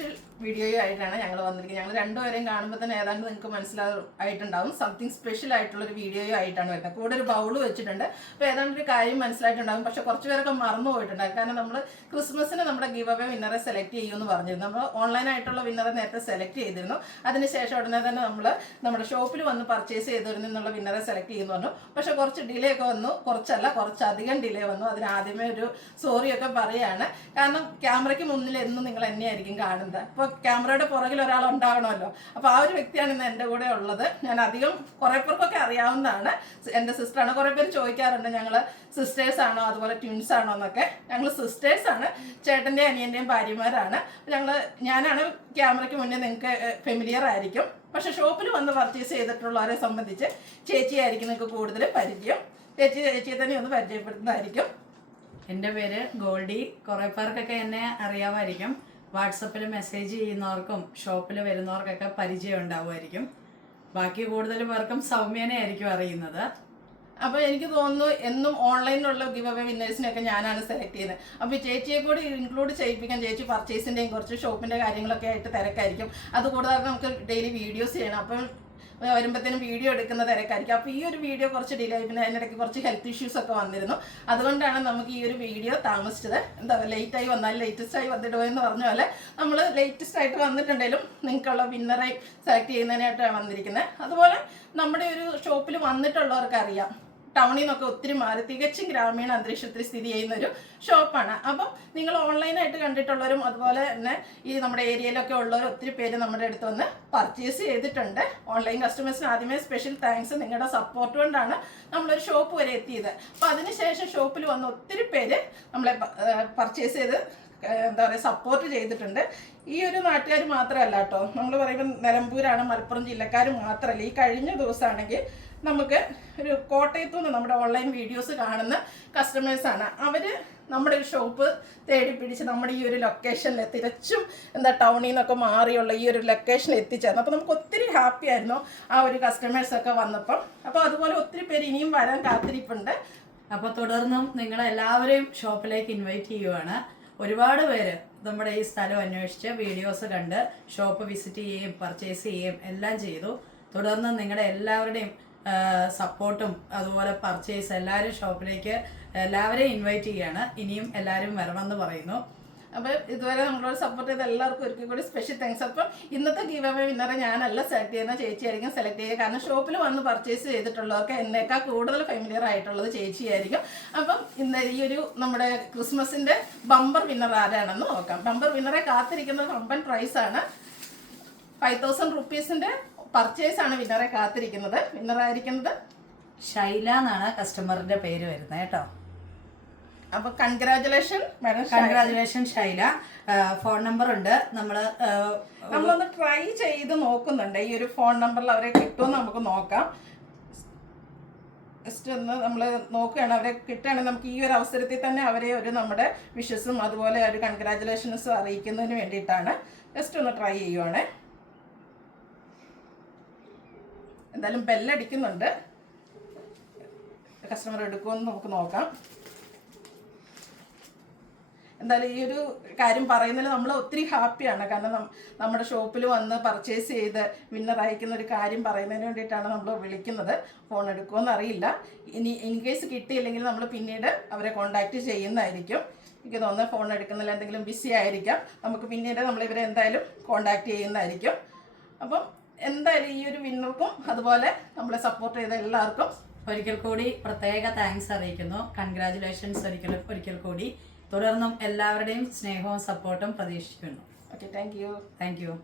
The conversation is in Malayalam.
സ്പെഷ്യൽ വീഡിയോയായിട്ടാണ് ഞങ്ങൾ വന്നിരിക്കുന്നത്. ഞങ്ങൾ രണ്ടുപേരെയും കാണുമ്പോൾ തന്നെ ഏതാണ്ട് നിങ്ങൾക്ക് മനസ്സിലായിട്ടുണ്ടാവും സംതിങ് സ്പെഷ്യൽ ആയിട്ടുള്ളൊരു വീഡിയോ ആയിട്ടാണ് വരുന്നത്. കൂടെ ഒരു ബൗൾ വെച്ചിട്ടുണ്ട്. അപ്പോൾ ഏതാണ്ട് ഒരു കാര്യം മനസ്സിലായിട്ടുണ്ടാകും. പക്ഷെ കുറച്ച് പേരൊക്കെ മറന്നു പോയിട്ടുണ്ടാകും. കാരണം നമ്മൾ ക്രിസ്മസിന് നമ്മുടെ ഗിവ് അവേ വിന്നറെ സെലക്ട് ചെയ്യുമെന്ന് പറഞ്ഞിരുന്നു. നമ്മൾ ഓൺലൈനായിട്ടുള്ള വിന്നറെ നേരത്തെ സെലക്ട് ചെയ്തിരുന്നു. അതിനുശേഷം ഉടനെ തന്നെ നമ്മൾ നമ്മുടെ ഷോപ്പിൽ വന്ന് പർച്ചേസ് ചെയ്തവരിൽ നിന്നുള്ള വിന്നറെ സെലക്ട് ചെയ്യുന്നു പറഞ്ഞു. പക്ഷെ കുറച്ച് ഡിലേ ഒക്കെ വന്നു. കുറച്ചധികം ഡിലേ വന്നു. അതിനാദ്യമേ ഒരു സോറിയൊക്കെ പറയുകയാണ്. കാരണം ക്യാമറയ്ക്ക് മുന്നിൽ എന്നും നിങ്ങൾ എന്നെയായിരിക്കും കാണുന്നത്. അപ്പോൾ ക്യാമറയുടെ പുറകിൽ ഒരാൾ ഉണ്ടാവണമല്ലോ. അപ്പോൾ ആ ഒരു വ്യക്തിയാണ് ഇന്ന് എൻ്റെ കൂടെ ഉള്ളത്. ഞാൻ അധികം കുറേ പേർക്കൊക്കെ അറിയാവുന്നതാണ്. എൻ്റെ സിസ്റ്ററാണ്. കുറേ പേര് ചോദിക്കാറുണ്ട് ഞങ്ങൾ സിസ്റ്റേഴ്സ് ആണോ അതുപോലെ ട്വിൻസ് ആണോ എന്നൊക്കെ. ഞങ്ങൾ സിസ്റ്റേഴ്സാണ്. ചേട്ടൻ്റെയും അനിയൻ്റെയും ഭാര്യമാരാണ്. ഞാനാണ് ക്യാമറയ്ക്ക് മുന്നേ നിങ്ങൾക്ക് ഫെമിലിയർ ആയിരിക്കും. പക്ഷെ ഷോപ്പിൽ വന്ന് പർച്ചേസ് ചെയ്തിട്ടുള്ളവരെ സംബന്ധിച്ച് ചേച്ചിയായിരിക്കും നിങ്ങൾക്ക് കൂടുതൽ പരിചയം. ചേച്ചിയെ തന്നെ ഒന്ന് പരിചയപ്പെടുത്തുന്നതായിരിക്കും. എൻ്റെ പേര് ഗോൾഡി. കുറേ പേർക്കൊക്കെ എന്നെ അറിയാമായിരിക്കും. വാട്സപ്പിൽ മെസ്സേജ് ചെയ്യുന്നവർക്കും ഷോപ്പിൽ വരുന്നവർക്കൊക്കെ പരിചയം ഉണ്ടാവുമായിരിക്കും. ബാക്കി കൂടുതൽ പേർക്കും സൗമ്യനെ ആയിരിക്കും അറിയുന്നത്. അപ്പോൾ എനിക്ക് തോന്നുന്നു എന്നും ഓൺലൈനിലുള്ള ഗിവ് അവേ വിന്നേഴ്സിനെയൊക്കെ ഞാനാണ് സെലക്ട് ചെയ്യുന്നത്. അപ്പോൾ ചേച്ചിയെ കൂടി ഇൻക്ലൂഡ് ചെയ്യിപ്പിക്കാൻ ചേച്ചി പർച്ചേസിൻ്റെയും കുറച്ച് ഷോപ്പിൻ്റെ കാര്യങ്ങളൊക്കെ ആയിട്ട് തിരക്കായിരിക്കും. അതുകൂടാതെ നമുക്ക് ഡെയിലി വീഡിയോസ് ചെയ്യണം. അപ്പം വരുമ്പോഴത്തേനും വീഡിയോ എടുക്കുന്ന തിരക്കായിരിക്കും. അപ്പോൾ ഈ ഒരു വീഡിയോ കുറച്ച് ഡിലേ ആയി. പിന്നെ അതിനിടയ്ക്ക് കുറച്ച് ഹെൽത്ത് ഇഷ്യൂസ് ഒക്കെ വന്നിരുന്നു. അതുകൊണ്ടാണ് നമുക്ക് ഈ ഒരു വീഡിയോ താമസിച്ചത്. എന്താ ലേറ്റായി വന്നാലും ലേറ്റസ്റ്റായി വന്നിടുമോ എന്ന് പറഞ്ഞ പോലെ നമ്മൾ ലേറ്റസ്റ്റ് ആയിട്ട് വന്നിട്ടുണ്ടെങ്കിലും നിങ്ങൾക്കുള്ള വിന്നറെ സെലക്ട് ചെയ്യുന്നതിനായിട്ടാണ് വന്നിരിക്കുന്നത്. അതുപോലെ നമ്മുടെ ഒരു ഷോപ്പിൽ വന്നിട്ടുള്ളവർക്ക് അറിയാം, ടൗണിൽ നിന്നൊക്കെ ഒത്തിരി മാറി തികച്ചും ഗ്രാമീണ അന്തരീക്ഷത്തിൽ സ്ഥിതി ചെയ്യുന്ന ഒരു ഷോപ്പാണ്. അപ്പം നിങ്ങൾ ഓൺലൈനായിട്ട് കണ്ടിട്ടുള്ളവരും അതുപോലെ തന്നെ ഈ നമ്മുടെ ഏരിയയിലൊക്കെ ഉള്ളവർ ഒത്തിരി പേര് നമ്മുടെ അടുത്ത് വന്ന് പർച്ചേസ് ചെയ്തിട്ടുണ്ട്. ഓൺലൈൻ കസ്റ്റമേഴ്സിന് ആദ്യമേ സ്പെഷ്യൽ താങ്ക്സ്. നിങ്ങളുടെ സപ്പോർട്ട് കൊണ്ടാണ് നമ്മളൊരു ഷോപ്പ് വരെ എത്തിയത്. അപ്പോൾ അതിനുശേഷം ഷോപ്പിൽ വന്ന് ഒത്തിരി പേര് നമ്മളെ പർച്ചേസ് ചെയ്ത് എന്താ പറയുക സപ്പോർട്ട് ചെയ്തിട്ടുണ്ട്. ഈ ഒരു നാട്ടുകാർ മാത്രമല്ല കേട്ടോ. നമ്മൾ പറയുമ്പോൾ നിലമ്പൂരാണ്, മലപ്പുറം ജില്ലക്കാർ മാത്രമല്ല. ഈ കഴിഞ്ഞ ദിവസമാണെങ്കിൽ നമുക്ക് ഒരു കോട്ടയത്തു നിന്ന് നമ്മുടെ ഓൺലൈൻ വീഡിയോസ് കാണുന്ന കസ്റ്റമേഴ്സാണ്. അവർ നമ്മുടെ ഒരു ഷോപ്പ് തേടി പിടിച്ച് നമ്മുടെ ഈ ഒരു ലൊക്കേഷനിൽ തികച്ചും ടൗണിൽ നിന്നൊക്കെ മാറിയുള്ള ഈ ഒരു ലൊക്കേഷനിൽ എത്തിച്ചേർന്നു. അപ്പോൾ നമുക്ക് ഒത്തിരി ഹാപ്പി ആയിരുന്നു ആ ഒരു കസ്റ്റമേഴ്സൊക്കെ വന്നപ്പം. അപ്പോൾ അതുപോലെ ഒത്തിരി പേര് ഇനിയും വരാൻ കാത്തിരിപ്പുണ്ട്. അപ്പോൾ തുടർന്നും നിങ്ങളെല്ലാവരെയും ഷോപ്പിലേക്ക് ഇൻവൈറ്റ് ചെയ്യുവാണ്. ഒരുപാട് പേര് നമ്മുടെ ഈ സ്ഥലം അന്വേഷിച്ച് വീഡിയോസ് കണ്ട് ഷോപ്പ് വിസിറ്റ് ചെയ്യുകയും പർച്ചേസ് ചെയ്യുകയും എല്ലാം ചെയ്തു. തുടർന്ന് നിങ്ങളുടെ എല്ലാവരുടെയും സപ്പോർട്ടും അതുപോലെ പർച്ചേസ് എല്ലാവരും ഷോപ്പിലേക്ക് എല്ലാവരെയും ഇൻവൈറ്റ് ചെയ്യുകയാണ്. ഇനിയും എല്ലാവരും വരണമെന്ന് പറയുന്നു. അപ്പോൾ ഇതുവരെ നമ്മളോട് സപ്പോർട്ട് ചെയ്ത എല്ലാവർക്കും ഒരിക്കൽ കൂടി സ്പെഷ്യൽ താങ്ക്സ്. അപ്പം ഇന്നത്തെ ഗിവ് അവേ വിന്നറെ ഞാനല്ല സെലക്ട് ചെയ്യുന്ന, ചേച്ചിയായിരിക്കും സെലക്ട് ചെയ്യുക. കാരണം ഷോപ്പിൽ വന്ന് പർച്ചേസ് ചെയ്തിട്ടുള്ളവർക്ക് എന്നേക്കാൾ കൂടുതൽ ഫെമിലിയർ ആയിട്ടുള്ളത് ചേച്ചിയായിരിക്കും. അപ്പം ഇന്ന് ഈ ഒരു നമ്മുടെ ക്രിസ്മസിൻ്റെ ബമ്പർ വിന്നർ ആരാണെന്ന് നോക്കാം. ബമ്പർ വിന്നറെ കാത്തിരിക്കുന്നത് വമ്പൻ പ്രൈസാണ്. 5000 റുപ്പീസിൻ്റെ പർച്ചേസാണ് വിന്നറെ കാത്തിരിക്കുന്നത്. വിന്നറായിരിക്കുന്നത് ഷൈല എന്നാണ് കസ്റ്റമറിന്റെ പേര് വരുന്നത് കേട്ടോ. അപ്പോൾ congratulation madam. Congratulation Shaila. Phone number ഉണ്ട്. നമ്മളൊന്ന് ട്രൈ ചെയ്ത് നോക്കുന്നുണ്ട്. ഈ ഒരു ഫോൺ നമ്പറിൽ അവരെ കിട്ടുമെന്ന് നമുക്ക് നോക്കാം. ജസ്റ്റ് ഒന്ന് നമ്മൾ നോക്കുകയാണ്. അവരെ കിട്ടുകയാണെങ്കിൽ നമുക്ക് ഈ ഒരു അവസരത്തിൽ തന്നെ അവരെ ഒരു നമ്മുടെ വിഷസും അതുപോലെ ഒരു കൺഗ്രാജുലേഷൻസും അറിയിക്കുന്നതിന് വേണ്ടിയിട്ടാണ്. ജസ്റ്റ് ഒന്ന് ട്രൈ ചെയ്യുവാണ്. എന്തായാലും ബെല്ലടിക്കുന്നുണ്ട്. കസ്റ്റമർ എടുക്കുമെന്ന് നമുക്ക് നോക്കാം. എന്തായാലും ഈ ഒരു കാര്യം പറയുന്നതിൽ നമ്മൾ ഒത്തിരി ഹാപ്പിയാണ്. കാരണം നമ്മുടെ ഷോപ്പിൽ വന്ന് പർച്ചേസ് ചെയ്ത് വിന്നർ അയക്കുന്ന ഒരു കാര്യം പറയുന്നതിന് വേണ്ടിയിട്ടാണ് നമ്മൾ വിളിക്കുന്നത്. ഫോൺ എടുക്കുമെന്ന് അറിയില്ല. ഇനി ഇൻ കേസ് കിട്ടിയില്ലെങ്കിൽ നമ്മൾ പിന്നീട് അവരെ കോൺടാക്റ്റ് ചെയ്യുന്നതായിരിക്കും. എനിക്ക് തോന്നുന്നത് ഫോൺ എടുക്കുന്നില്ല, എന്തെങ്കിലും ബിസി ആയിരിക്കാം. നമുക്ക് പിന്നീട് നമ്മളിവരെ എന്തായാലും കോൺടാക്റ്റ് ചെയ്യുന്നതായിരിക്കും. അപ്പം എന്തായാലും ഈ ഒരു വിന്നർക്കും അതുപോലെ നമ്മളെ സപ്പോർട്ട് ചെയ്ത എല്ലാവർക്കും ഒരിക്കൽ കൂടി പ്രത്യേക താങ്ക്സ് അറിയിക്കുന്നു. കൺഗ്രാജുലേഷൻസ് ഒരിക്കൽ കൂടി. തുടർന്നും എല്ലാവരുടെയും സ്നേഹവും സപ്പോർട്ടും പ്രതീക്ഷിക്കുന്നു. Okay, thank you.